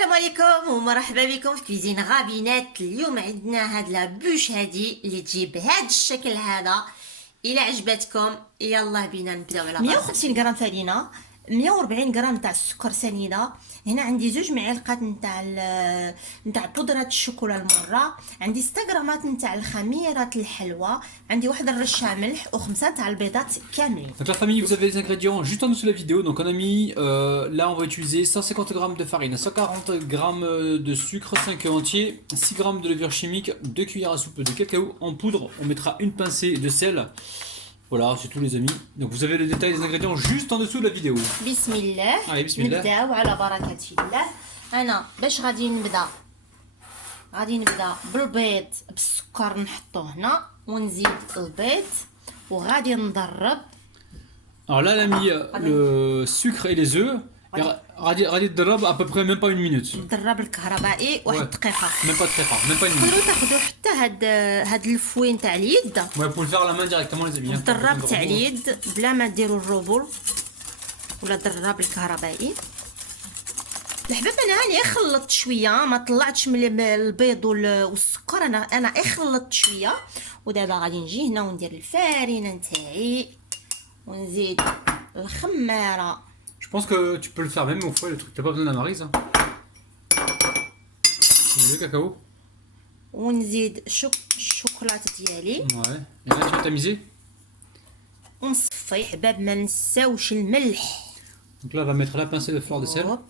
السلام عليكم ومرحبا بكم في كوزين غابينات. اليوم عندنا هاد لابوش هادي اللي تجيب بهاد الشكل هذا. الى عجبتكم يلا بينا نبداو على 150 غرام فرينه، 140 غرام تاع السكر سنيده. هنا عندي 2 معالق نتاع بودره الشوكولا المره، عندي 6 غرامات نتاع الخميره الحلوى، عندي واحد الرشه ملح وخمسه تاع البيضات كاملين. Donc la famille, vous avez les ingrédients juste en dessous de la vidéo. Donc on a mis, là on va utiliser 150 g de farine, 140 g de sucre, 5 œufs entiers, 6 g de levure chimique, 2 cuillères à soupe de cacao en poudre. On mettra une pincée de sel. Voilà, c'est tout les amis. Donc vous avez le détail des ingrédients juste en dessous de la vidéo. Bismillah. Allez, bismillah. نبداو على بركة الله. أنا باش غادي نبدا بالبيض بالسكر نحطو هنا ونزيد البيض وغادي نضرب. Alors là, elle a mis le sucre et les œufs. غادي تضرب à peu près même pas une minute. نضرب الكهربائي واحد الدقيقة. Même pas très fort, même pas une minute. تقدروا تاخذوا حتى هاد الفوين تاع اليد. Ouais, pour le faire à la main directement les amis. الضراب تاع اليد بلا ما ديروا الروبول ولا الضراب الكهربائي. الحباب انا راني خلطت شويه، ما طلعتش من البيض والسكر، انا خلطت شويه. ودابا غادي نجي هنا وندير الفارينه نتاعي ونزيد الخماره. Je pense que tu peux le faire même au fouet, le truc, t'as pas besoin d'un maryse. Hein. Le cacao. ونزيد الشوكولاته ديالي. Ouais. Et là tu vas tamiser. ونصفي حباب، ما نساوش الملح. Donc là on va mettre la pincée de fleur de sel. هوب.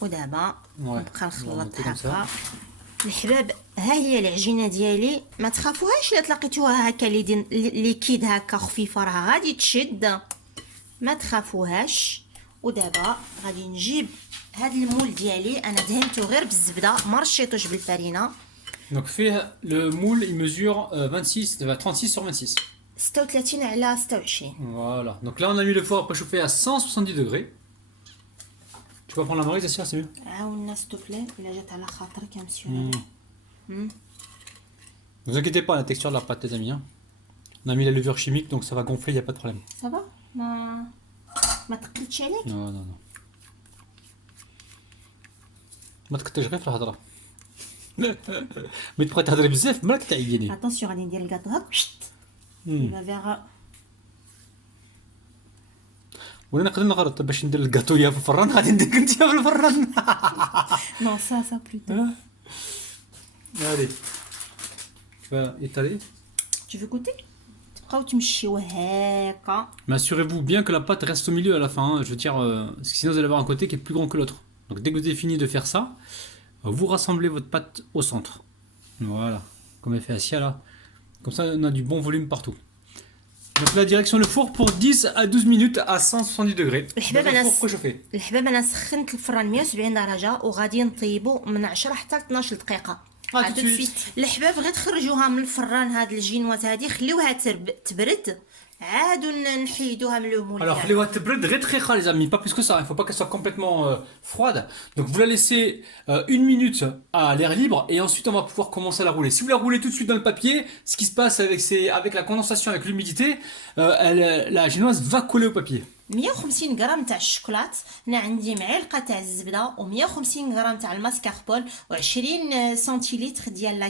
ودابا نبقى نخلط هكا. الحباب ها هي العجينه ديالي، ما تخافوهاش الا تلاقيتوها هكا ليكيد هكا خفيفه راه غادي تشد، ما تخافوهاش. ودابا غادي نجيب هاد المول ديالي، انا دهنته غير بالزبده ما رشيتوش بالفرينه. Donc fait le moule il mesure 36 sur 26. 36 على 26. Voilà. Donc là on a mis le four à préchauffer à 170 degrés. Tu vas prendre la maryse Assia, c'est mieux. عاونا ستوبلي الا جات على خاطرك يا مسيو. Ne vous inquiétez pas la texture de la pâte les amis. Hein. On a mis la levure chimique donc ça va gonfler, il n'y a pas de problème. Ça va ما تقلتش عليك. Non non non. ما تكترش غير في الهضره. مي تبقى تهضري بزاف مالك تعيني. اتونسيون غادي ندير الكاطو هاك يبقى فيغ. ولا نقدر نغلط باش ندير الكاطو يا في الفران غادي ندير انت في الفران. نو سا بلوتو. Allez. Tu vas étaler. Tu veux goûter? تبقاو تمشيو هكا. Mais assurez-vous bien que la pâte reste au milieu à la fin. Hein. Je veux dire, parce que sinon vous allez avoir un côté qui est plus grand que l'autre. Donc dès que vous avez fini de faire ça, vous rassemblez votre pâte au centre. Voilà, comme elle fait Assia là. Comme ça on a du bon volume partout. Donc la direction le four pour 10 à 12 minutes à 170 degrés. الحباب Dans un four préchauffé. الحباب انا سخنت الفران 170 درجه وغادي نطيبو من 10 حتى 12 دقيقه. tout de suite. الحباب غير تخرجوها من الفران، هاد الجينوات هادي خليوها تبرد عادو نحيدوها من لو مول. Alors les watts brûlent très très les amis, pas plus que ça, il faut pas qu'elle soit complètement froide. Donc vous la laissez une minute à l'air libre et ensuite on va pouvoir commencer à la rouler. Si vous la roulez tout de suite dans le papier, ce qui se passe avec la condensation, avec l'humidité, la génoise va coller au papier. 150 غرام تاع الشوكولات، هنا عندي معلقه تاع الزبده و150 غرام تاع الماسكاربون و20 سنتيلتر ديال لا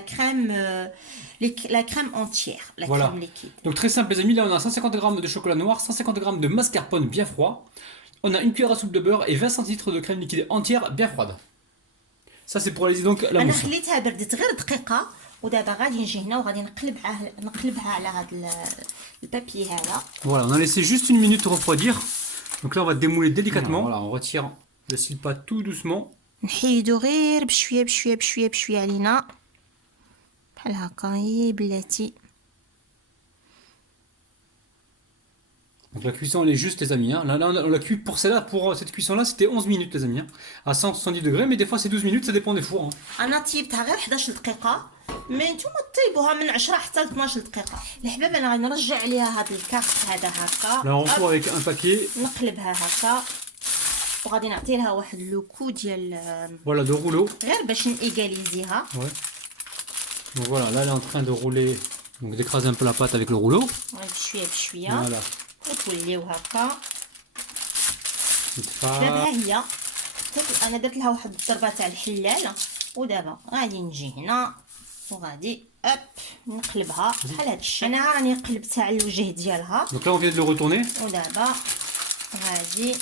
crème entière, la Voilà. crème liquide. Donc très simple les amis, là on a 150 g de chocolat noir, 150 g de mascarpone bien froid, on a une cuillère à soupe de beurre et 20 centilitres de crème liquide entière bien froide. Ça c'est pour réaliser donc la انا mousse. خليتها بردت غير دقيقه ودابا غادي نجي هنا وغادي نقلبها على هذا البابي هذا. Voilà, on a laissé juste une minute refroidir. Donc là on va démouler délicatement. Voilà, on retire le silpa tout doucement. نحيدو غير بشويه بشويه بشويه بشويه علينا بحال هكا يا بلاتي. Donc la cuisson elle est juste les amis. Hein. Là on l'a cuit pour celle-là, pour cette cuisson là c'était 11 minutes les amis. Hein. À 170 degrés, mais des fois c'est 12 minutes, ça dépend des fours. Hein. انا طيبتها غير 11 دقيقه، مي نتوما طيبوها من 10 حتى ل 12 دقيقه. الحباب انا غادي نرجع عليها هذا الكاخ هذا هكا. Là on retourne avec un paquet. نقلبها هكا وغادي نعطي لها واحد لوكو ديال Voilà de rouleau. غير باش نيغاليزيها. Ouais. Donc voilà, là elle est en train de rouler, donc d'écraser un peu la pâte avec le rouleau. بشويه بشويه. Voilà. وتوليو هكا. Petite دابا part. هي انا درت لها واحد الضربه تاع الحلال ودابا غادي نجي هنا وغادي اب نقلبها بحال هذا الشيء. انا راني قلبت على الوجه ديالها. Donc là on vient de le retourner. ودابا غادي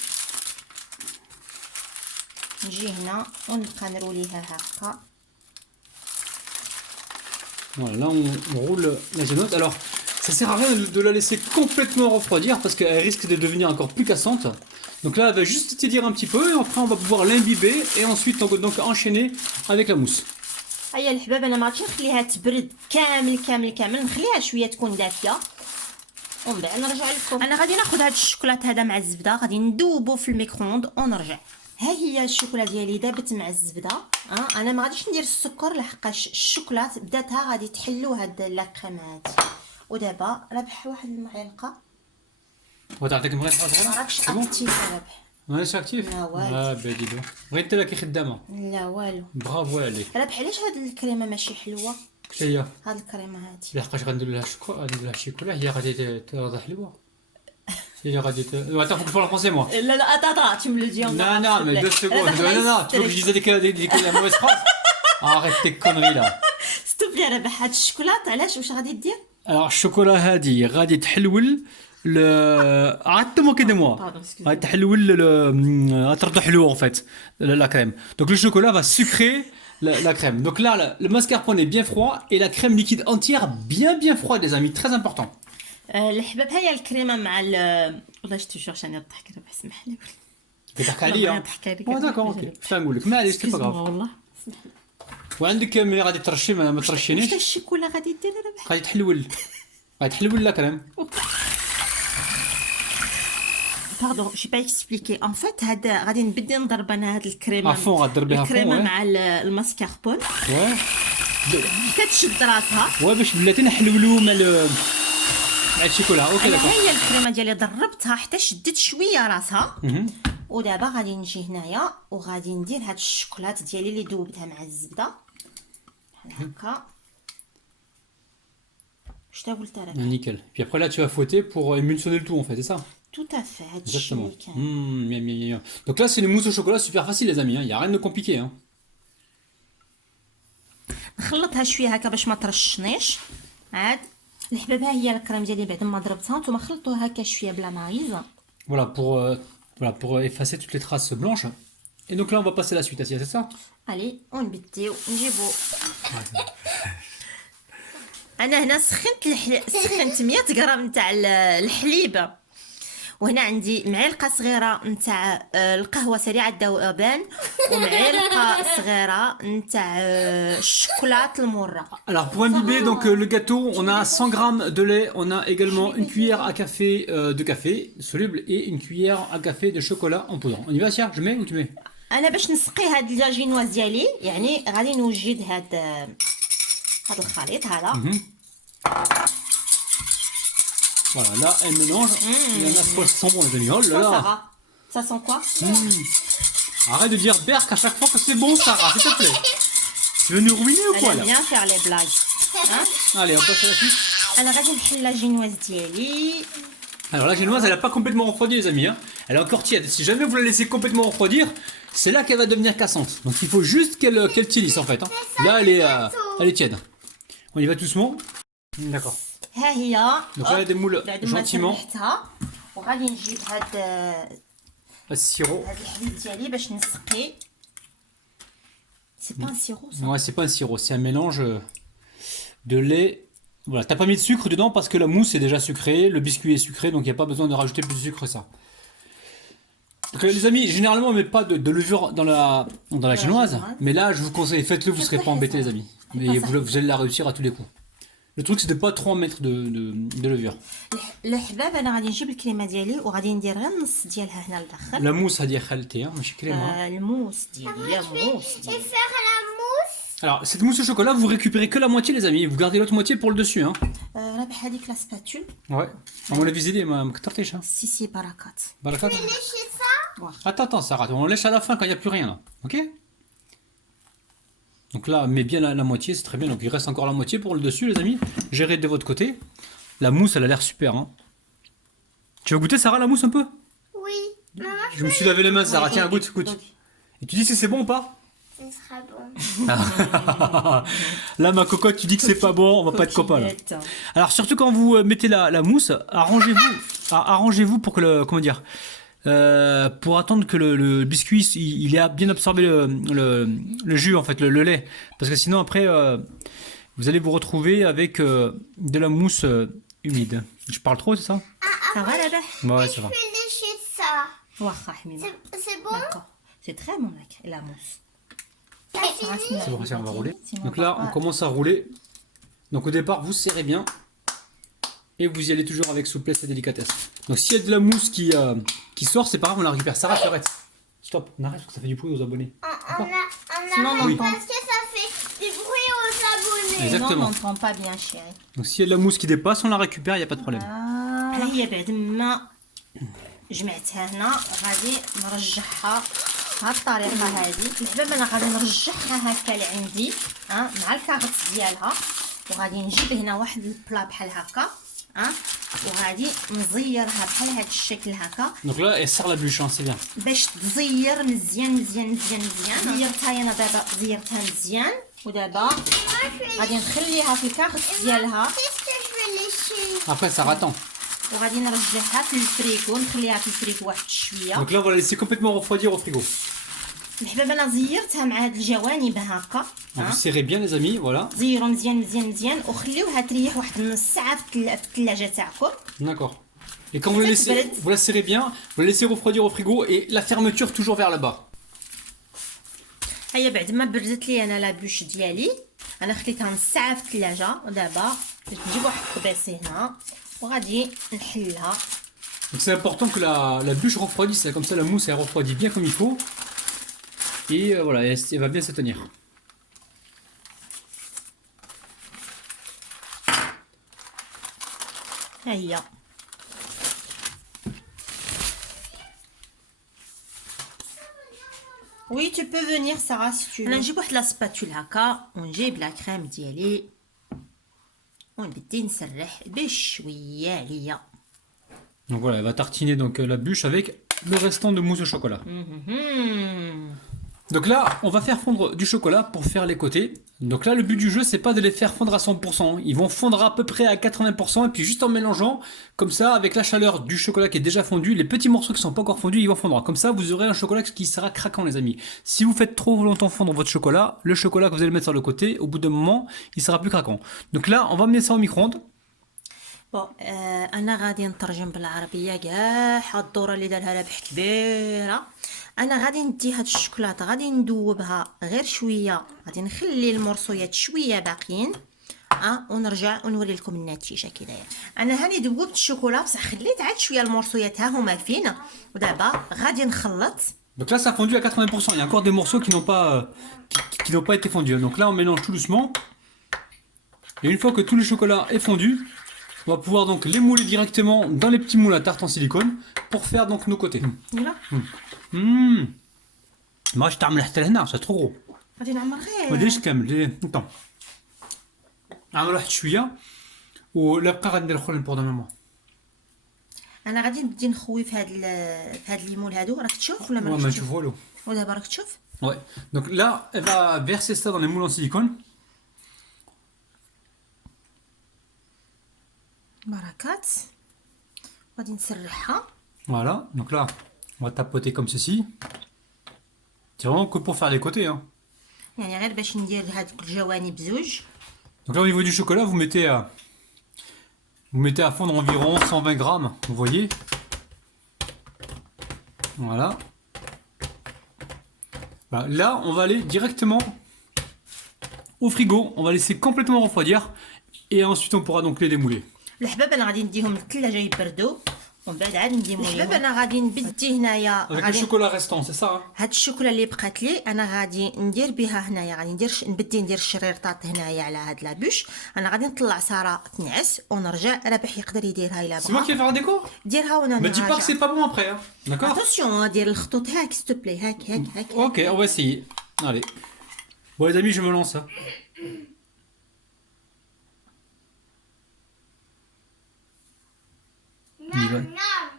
نجي هنا ونبقى نروليها هكا. Voilà, là on roule la génoise. Alors ça sert à rien de la laisser complètement refroidir parce qu'elle risque de devenir encore plus cassante. Donc là elle va juste tiédir un petit peu et après on va pouvoir l'imbiber et ensuite donc enchaîner avec la mousse. هيا الحباب انا ما غاديش نخليها تبرد كامل نخليها شويه تكون دافيه ومن بعد نرجع لكم. انا غادي ناخذ هذا الشوكولات هذا مع الزبده غادي ندوبو في الميكرووند ونرجع. ها هي الشوكولا ديالي دابت مع الزبده. انا ما غاديش ندير السكر لحقاش الشوكولات بداتها غادي تحلو هاد لاكريم هادي. ودابا ربح واحد المعلقه. وتعطيك مغير ما راكش اكتيف ربح. مانيش اكتيف؟ لا والو. بدي له بغيت انت كي خدامه. لا والو. برافو عليك. ربح علاش هاد الكريمه ماشي حلوه؟ اش هي؟ هاد الكريمه هادي لحقاش غندير لها الشوكولا هي غادي ترضى حلوه. هي غادي attends faut que je parle en français moi. لا attends tu me le dis en Non mais 2 secondes. Non tu veux que je dise la mauvaise phrase. Arrête tes conneries là. s'il te plaît ربح هاد الشوكولات علاش واش غادي دير؟ Alors الشوكولا هادي غادي تحلول arrête-moi que de moi. غادي تحلول غترضى حلوه en fait la crème. Donc le chocolat va sucrer la crème. Donc là le mascarpone est bien froid et la crème liquide entière bien froide les amis, très important. الحباب هيا الكريمه مع والله شتو شو عشان يضحك ربح اسمح لي. كتضحك عليا. داكور اوكي. باش نقول لك معليش سي با غاف. والله وعندك ملي غادي ترشي ما ترشينيش. واش الشوكولا غادي دير ربح؟ غادي تحلول لا كريم. باردون جي با اكسبليكي ان فيت هذا غادي نبدي نضرب انا هاد الكريمه افون غتضربيها الكريمه مع الماسكاربون كتشد راسها باش بلاتي نحلولو مع الشوكولا. اوكي داكور. هي الكريمه ديالي ضربتها حتى شدت شويه راسها. ودابا غادي نجي هنايا وغادي ندير هاد الشوكولات ديالي اللي ذوبتها مع الزبده بحال هكا. واش تا قلت لك؟ Nickel. Puis après là tu vas fouetter pour émulsionner le tout en fait, c'est ça? Tout à fait. Exactement. Miam. Donc là c'est une mousse au chocolat super facile les amis, il y a rien de compliqué hein. نخلطها شويه هكا باش ما ترشنيش. عاد الحباب ها هي الكريم ديالي بعد ما ضربتها نتوما خلطوها هكا شويه بلا مايز. Pour effacer toutes les traces blanches. Et donc là on va passer la suite, c'est ça? Allez, ونبديو نجيبو. انا هنا سخنت 100 غرام نتاع الحليب وهنا عندي معلقه صغيره نتاع القهوه سريعه الذوبان ومعلقه صغيره نتاع الشوكولاط المره. Alors pour imbiber donc le gâteau, on a 100 grammes de lait, on a également une cuillère à café de café soluble et une cuillère à café de chocolat en poudre. On y va Sia? Je mets ou tu mets? انا باش نسقي هاد لاجينواز ديالي يعني غادي نوجد هاد الخليط هذا. Voilà, là elle mélange. Il y en a quoi qui sont bons les amis. Oh là là. Ça sent quoi? Arrête de dire Berk à chaque fois que c'est bon Sarah, s'il te plaît. Tu veux nous ruiner ou quoi là? Elle aime bien faire les blagues. Allez, on passe à la suite. انا غادي نحل لاجينواز ديالي. Alors la génoise elle a pas complètement refroidi les amis, hein. Elle est encore tiède. Si jamais vous la laissez complètement refroidir, c'est là qu'elle va devenir cassante. Donc il faut juste qu'elle tiédisse en fait. Hein. Là elle est tiède. On y va doucement. D'accord. ها هي. Donc là elle démoule gentiment. وغادي نجيب هاد السيرو. هاد الحليب ديالي باش نسقي. C'est pas un sirop ça? Ouais, c'est pas un sirop, c'est un mélange de lait. Voilà, t'as pas mis de sucre dedans parce que la mousse est déjà sucrée, le biscuit est sucré, donc il n'y a pas besoin de rajouter plus de sucre que ça. Donc les amis, généralement on met pas de levure dans la génoise, mais là je vous conseille, faites-le, vous ne serez pas embêtés les amis. Mais vous allez la réussir à tous les coups. Le truc c'est de pas trop en mettre de levure. الحباب انا غادي نجيب الكريمه ديالي وغادي ندير غير النص ديالها هنا لداخل. La mousse هذه خالتي ماشي كريمه. الموس ديالي لا موس ديالي. Alors cette mousse au chocolat vous récupérez que la moitié les amis, vous gardez l'autre moitié pour le dessus hein. رابح هذيك لا سباتول. Ouais. On l'a visité ما كثرتيش hein. سي بركات. بركات. Attends Sarah, on lèche à la fin quand il n'y a plus rien là, ok? Donc là, mets bien la moitié, c'est très bien. Donc il reste encore la moitié pour le dessus les amis. Gérez de votre côté. La mousse, elle a l'air super hein. Tu veux goûter Sarah la mousse un peu? Oui. Maman, Je me suis lavé les mains Sarah, tiens goûte. Et tu dis si c'est bon ou pas? Ce sera bon. Là, ma cocotte, tu dis que c'est pas bon, on va pas être copains là. Alors, surtout quand vous mettez la mousse, arrangez-vous pour que le. Comment dire? Pour attendre que le biscuit il ait bien absorbé le jus, en fait, le lait. Parce que sinon, après, vous allez vous retrouver avec de la mousse humide. Je parle trop, c'est ça? Ça va là-bas? Ouais, ça Je va. vais lécher ça. واخا حميمه. C'est bon? D'accord. C'est très bon la mousse. T'as fini? C'est bon, on va rouler. Donc là, on commence à rouler. Donc au départ, vous serrez bien. Et vous y allez toujours avec souplesse et délicatesse. Donc s'il y a de la mousse qui sort, c'est pas grave, on la récupère. Sarah, arrête. Stop, on arrête parce que ça fait du bruit aux abonnés. On Sinon, arrête on Oui. parce que ça fait du bruit aux abonnés. Exactement. Non, on n'entend pas bien, chérie. Donc s'il y a de la mousse qui dépasse, on la récupère, il n'y a pas de problème. هي بعد ما جمعتها هنا غادي نرجعها بهذه الطريقه هذه. الحباب انا غادي نرجعها هكا لعندي مع الكاغط ديالها، وغادي نجيب هنا واحد البلا بحال هكا وغادي نزيرها بحال هذا الشكل هكا Donc là, elle sert la bûche, hein, c'est bien. باش تزير مزيان مزيان مزيان مزيان. زيرتها انا دابا زيرتها مزيان، ودابا غادي نخليها في الكاغط ديالها Qu'est-ce que je vais lécher? Après, ça attend. وغادي نرجعها في الفريكو، نخليها في الفريكو واحد شويه. Donc là, on va la laisser complètement refroidir au frigo. الحباب انا زيرتها مع هاد الجوانب هكا Donc vous serrez bien, les amis, voilà. زيروا مزيان مزيان مزيان وخليوها تريح واحد نص ساعه في الثلاجه تاعكم. D'accord. Et quand vous la serrez bien, vous la laissez refroidir au frigo et la fermeture toujours vers là-bas. هيا بعد ما بردت لي انا لابوش ديالي، انا خليتها نص ساعه في الثلاجه، ودابا نجيب واحد الطبيسي هنا وغادي نحلها. Donc c'est important que la bûche refroidisse, comme ça la mousse elle refroidit bien comme il faut. Et voilà, elle va bien se tenir. هيا Oui, tu peux venir Sarah si tu veux. انا نجيب واحد لا سباتول هكا ونجيب لا كريم ديالي ونبدي نسرح بشويه عليا. Donc voilà, elle va tartiner donc la bûche avec le restant de mousse au chocolat. Donc là, on va faire fondre du chocolat pour faire les côtés. Donc là, le but du jeu, c'est pas de les faire fondre à 100%. Ils vont fondre à peu près à 80%. Et puis juste en mélangeant, comme ça, avec la chaleur du chocolat qui est déjà fondu, les petits morceaux qui sont pas encore fondus, ils vont fondre. Comme ça, vous aurez un chocolat qui sera craquant, les amis. Si vous faites trop longtemps fondre votre chocolat, le chocolat que vous allez mettre sur le côté, au bout d'un moment, il sera plus craquant. Donc là, on va mettre ça au micro-ondes. بون انا غادي نترجم بالعربيه كاع هاد الدوره اللي دارها ربح كبيره. انا غادي ندي هاد الشوكولاته غادي ندوبها غير شويه، غادي نخلي المرصويات شويه باقيين ونرجع ونوري لكم النتيجه كي داير. انا هاني دوبت الشوكولا بصح خليت عاد شويه المرصويات ها هما فين، ودابا غادي نخلط. Donc là, ça a fondu à 80%. Il y a encore des morceaux qui n'ont pas été fondus. Donc là, on mélange tout doucement. Et une fois que tout le chocolat est fondu, on va pouvoir donc les mouler directement dans les petits moules à tarte en silicone pour faire donc nos côtés. يلا Moi, je t'arme حتى لهنا, c'est trop gros. غادي نعمر ما غير. ديرش كامل. Attends. نعمل واحد شويه ولا بقى غندير الاخرين بور دو مومون. انا غادي نبدي نخوي في هاد الليمون هادو، راك تشوف ولا ما ما راكش تشوف؟ نشوفوا والو. ودابا راك تشوف. Ouais. Donc là, elle va verser ça dans les moules en silicone. بركات غادي نسرحها. Voilà. Donc là, on va tapoter comme ceci. C'est vraiment que pour faire les côtés, hein. يعني غير باش ندير هادوك الجوانب بزوج. Donc là, au niveau du chocolat, vous mettez à fondre environ 120 grammes, vous voyez. Voilà. Bah, là, on va aller directement au frigo. On va laisser complètement refroidir. Et ensuite, on pourra donc les démouler. الحباب انا غادي نديهم للثلاجه يبردوا ومن بعد عاد نديهم الحباب انا غادي نبدي هنايا. Avec le chocolat restant, c'est ça, hein? هاد الشوكولا اللي بقات لي انا غادي ندير بها هنايا، غادي نبدي ندير الشريرطات هنايا على هاد لابوش. انا غادي نطلع ساره تنعس ونرجع ربح يقدر يديرها الا C'est moi بغا. qui vais faire la déco? ديرها وانا Me dis pas que نراجع. c'est pas bon après, hein? D'accord? اتونسيون دير الخطوط هاك ستوبلي هاك هاك هاك. Ok, on va essayer. Allez. Bon, les amis, je me lance, hein. Il va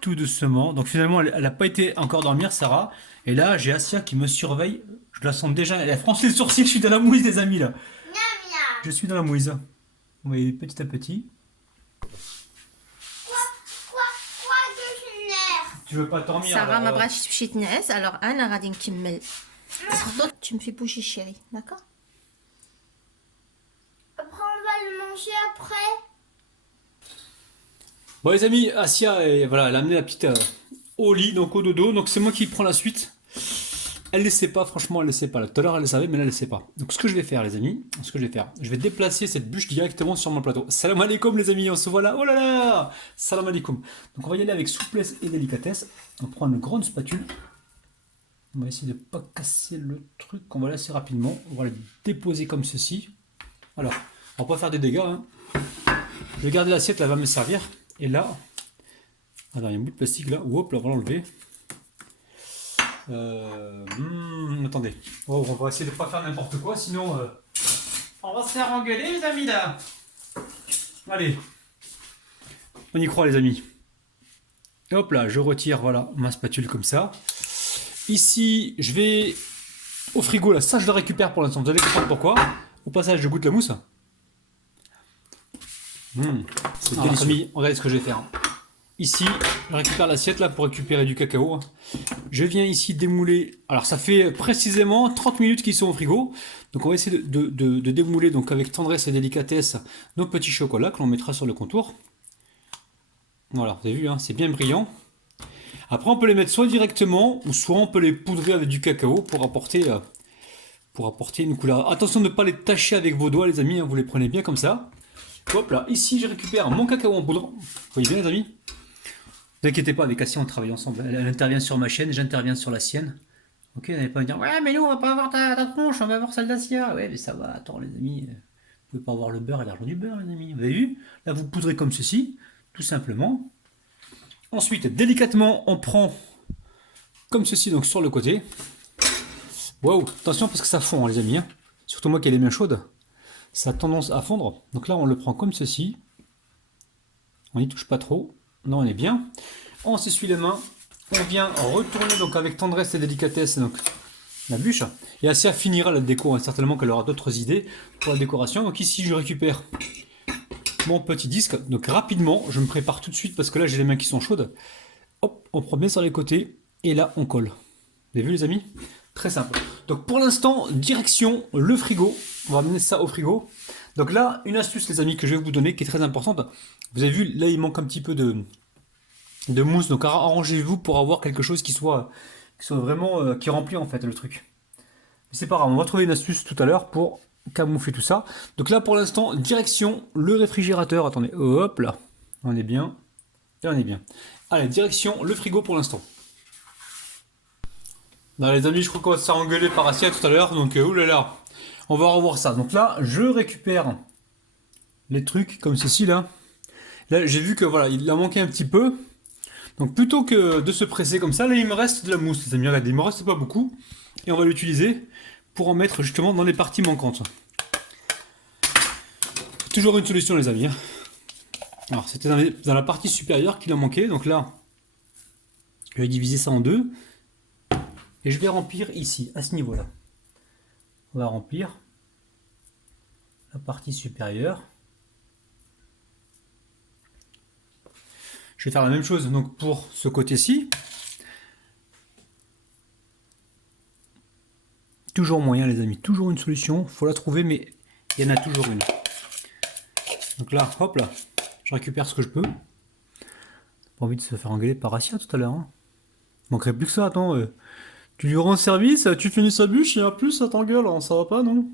tout doucement. Donc finalement, elle n'a pas été encore dormir, Sarah. Et là, j'ai Asia qui me surveille. Je la sens déjà. Elle a froncé le sourcil. Je suis dans la mouise, les amis, là. Miam, miam. Je suis dans la mouise. Vous voyez, petit à petit. Quoi de l'air? Tu veux pas dormir Sarah alors, ما بغاتش تمشي تنعس alors انا غادي نكمل. Tu me fais bouger chérie, d'accord? Après, on va le manger après. Bon les amis, Asia, voilà, elle a amené la petite au lit, donc au dodo. Donc c'est moi qui prends la suite. Elle ne laissait pas, franchement, elle ne laissait pas. Là, tout à l'heure, elle le savait, mais là, elle ne laissait pas. Donc ce que je vais faire, les amis, je vais déplacer cette bûche directement sur mon plateau. Salam alaikum, les amis, on se voit là. Oh là là, salam alaikum. Donc on va y aller avec souplesse et délicatesse. On prend une grande spatule. On va essayer de ne pas casser le truc. On va laisser rapidement. On va le déposer comme ceci. Alors, on va pas faire des dégâts. Hein. Je vais garder l'assiette, là, elle va me servir. Et là, alors, il y a un bout de plastique là. Hop, là, on va l'enlever. Attendez. Oh, on va essayer de ne pas faire n'importe quoi, sinon on va se faire engueuler, les amis, là. Allez. On y croit, les amis. Hop là, je retire, voilà, ma spatule comme ça. Ici, je vais au frigo, là. Ça, je le récupère pour l'instant. Vous allez comprendre pourquoi. Au passage, je goûte la mousse. C'est délicieux. Amis, regardez ce que je vais faire. Ici, je récupère l'assiette là pour récupérer du cacao. Je viens ici démouler. Alors ça fait précisément 30 minutes qu'ils sont au frigo. Donc on va essayer de démouler donc avec tendresse et délicatesse nos petits chocolats que l'on mettra sur le contour. Voilà, vous avez vu, hein, c'est bien brillant. Après on peut les mettre soit directement ou soit on peut les poudrer avec du cacao pour apporter une couleur. Attention de ne pas les tacher avec vos doigts les amis, hein, vous les prenez bien comme ça. Hop là, ici je récupère mon cacao en poudre. Vous voyez bien les amis? Ne vous inquiétez pas, avec Cassie on travaille ensemble. Elle intervient sur ma chaîne, j'interviens sur la sienne. Ok, vous n'allez pas me dire ouais mais nous on va pas avoir ta tronche, on va avoir celle d'Asia. Ouais mais ça va, attends les amis, vous pouvez pas avoir le beurre et l'argent du beurre les amis. Vous avez vu? Là vous poudrez comme ceci, tout simplement. Ensuite, délicatement, on prend comme ceci donc sur le côté. Waouh, attention parce que ça fond hein, les amis. Hein. Surtout moi qui ai les mains chaudes. Ça a tendance à fondre. Donc là on le prend comme ceci. On n'y touche pas trop. Non, on est bien. On s'essuie les mains. On vient retourner donc avec tendresse et délicatesse donc la bûche. Et Asia finira la déco. Hein. Certainement qu'elle aura d'autres idées pour la décoration. Donc ici, je récupère mon petit disque. Donc rapidement, je me prépare tout de suite parce que là, j'ai les mains qui sont chaudes. Hop, on prend bien sur les côtés. Et là, on colle. Vous avez vu les amis? Très simple. Donc pour l'instant, direction le frigo. On va amener ça au frigo. Donc là, une astuce les amis que je vais vous donner qui est très importante. Vous avez vu, là il manque un petit peu de mousse. Donc arrangez-vous pour avoir quelque chose qui soit vraiment, qui remplit en fait le truc. Mais c'est pas grave, on va trouver une astuce tout à l'heure pour camoufler tout ça. Donc là pour l'instant, direction le réfrigérateur. Attendez, hop là. On est bien. Et on est bien. Allez, direction le frigo pour l'instant. Les amis, je crois qu'on va se faire engueuler par Asia tout à l'heure. Donc oulala. On va revoir ça. Donc là, je récupère les trucs comme ceci là. Là, j'ai vu que voilà, il a manqué un petit peu. Donc plutôt que de se presser comme ça, là il me reste de la mousse, les amis. Regardez, il me reste pas beaucoup. Et on va l'utiliser pour en mettre justement dans les parties manquantes. Toujours une solution les amis. Alors c'était dans la partie supérieure qu'il en manquait. Donc là, je vais diviser ça en deux. Et je vais remplir ici, à ce niveau-là. On va remplir la partie supérieure. Je vais faire la même chose donc pour ce côté-ci. Toujours moyen les amis, toujours une solution. Faut la trouver mais il y en a toujours une. Donc là, hop là, je récupère ce que je peux. Pas envie de se faire engueuler par Asia tout à l'heure. Hein. Il manquerait plus que ça, attends. Tu lui rends service, tu finis sa bûche et en plus ça t'engueule, hein, ça va pas non?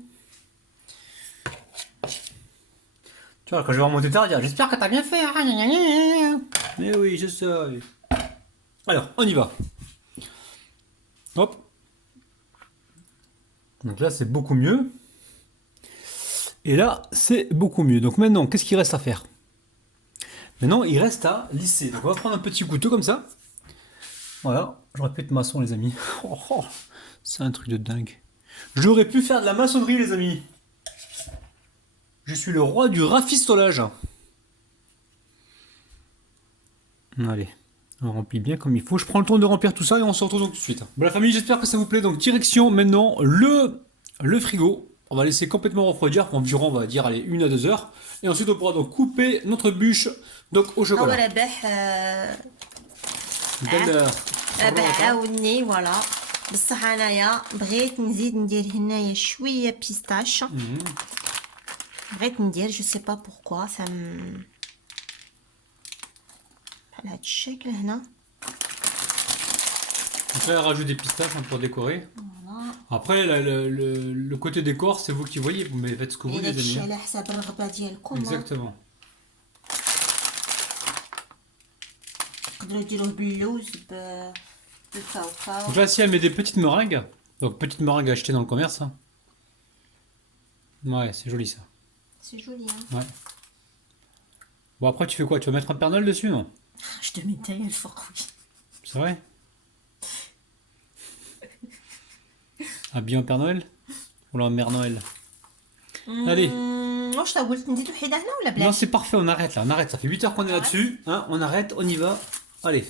Tu vois, quand je vais remonter tard, dire j'espère que t'as bien fait. Hein. Mais oui, c'est ça. Alors, on y va. Hop. Donc là, c'est beaucoup mieux. Et là, c'est beaucoup mieux. Donc maintenant, qu'est-ce qu'il reste à faire? Maintenant, il reste à lisser. Donc on va prendre un petit couteau comme ça. Voilà, j'aurais pu être maçon les amis. Oh, c'est un truc de dingue. J'aurais pu faire de la maçonnerie les amis. Je suis le roi du rafistolage. Allez, On remplit bien comme il faut. Je prends le temps de remplir tout ça et on se retrouve donc tout de suite. Bon la famille, j'espère que ça vous plaît. Donc direction maintenant le frigo. On va laisser complètement refroidir pour environ, on va dire, allez, 1 à 2 heures. Et ensuite on pourra donc couper notre bûche donc au chocolat. أول ربح Belle عاوني فوالا بصح انايا بغيت نزيد ندير هنايا شويه بيستاش بغيت ندير جو سي با بوركوا بحال هاد الشكل هنا Donc là, rajoute des pistaches hein, pour décorer. Après, le côté décor, c'est vous qui voyez. Vous faites ce que vous إلا les داكشي amis. على حساب الرغبه ديالكم Exactement. تقدروا ديروه باللوز بالكاوكاو Donc là, si elle met des petites meringues, donc petites meringues achetées dans le commerce. Hein. Ouais, c'est joli ça. سي جولي Ouais. Bon, après, tu fais quoi? Tu vas mettre un Père Noël dessus, non? je te mets derrière الفوق وي C'est vrai? Habillé en Père Noël? Ou en Mère Noël? Allez. واش تا قلت نزيد وحده هنا ولا Non, بلاش c'est parfait, on arrête là, on arrête. Ça fait 8 heures qu'on est là-dessus. Hein, on arrête, on y va. Allez.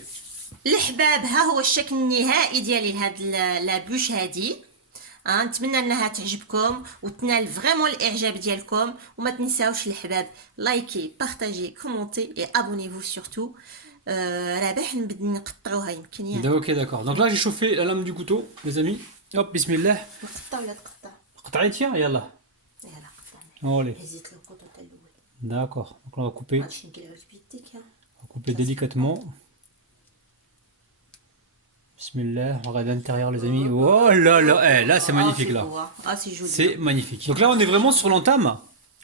الحباب ها هو الشكل النهائي ديالي لهاد لابوش هادي نتمنى انها تعجبكم وتنال فريمون الاعجاب ديالكم وما تنساوش الحباب لايكي بارطاجي كومونتي اي ابونيفو سورتو رابح نبدا نقطعوها يمكن يعني Ok, d'accord. Donc là, j'ai chauffé la lame du couteau, les amis. Hop, bismillah. نقطع ولا تقطع قطعي tiens, yallah. يلا قطعنا Allez. هزيت له القطعه تاع الاول D'accord. Donc là, on va couper. هادشي نديرها بيديك On va couper délicatement. Bismillah. Regardez l'intérieur, les amis. Oh là là. Eh, là, c'est magnifique, là. سي جولي C'est magnifique. Donc là, on est vraiment sur l'entame.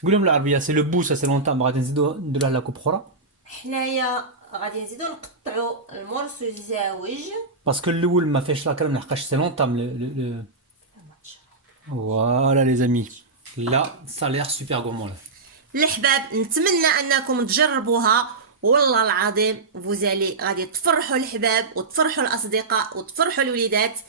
Goulem l'arbia, c'est le bout, ça, c'est l'entame. Regardez, de là, la coupe. حنايا غادي نزيدو نقطعو المورس الزاوج Parce que le wool m'a fait la calme, c'est l'entame. Voilà, les amis. Là, ça a l'air super gourmand, là. الحباب نتمنى انكم تجربوها والله العظيم فوزالي غادي تفرحوا الحباب وتفرحوا الاصدقاء وتفرحوا الوليدات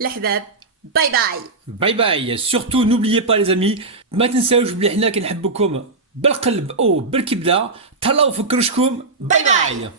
الحباب باي باي باي باي. Surtout, n'oubliez pas, les amis, ما تنساوش بلي حنا كنحبكم بالقلب او بالكبده. تهلاو في كرشكم. باي باي.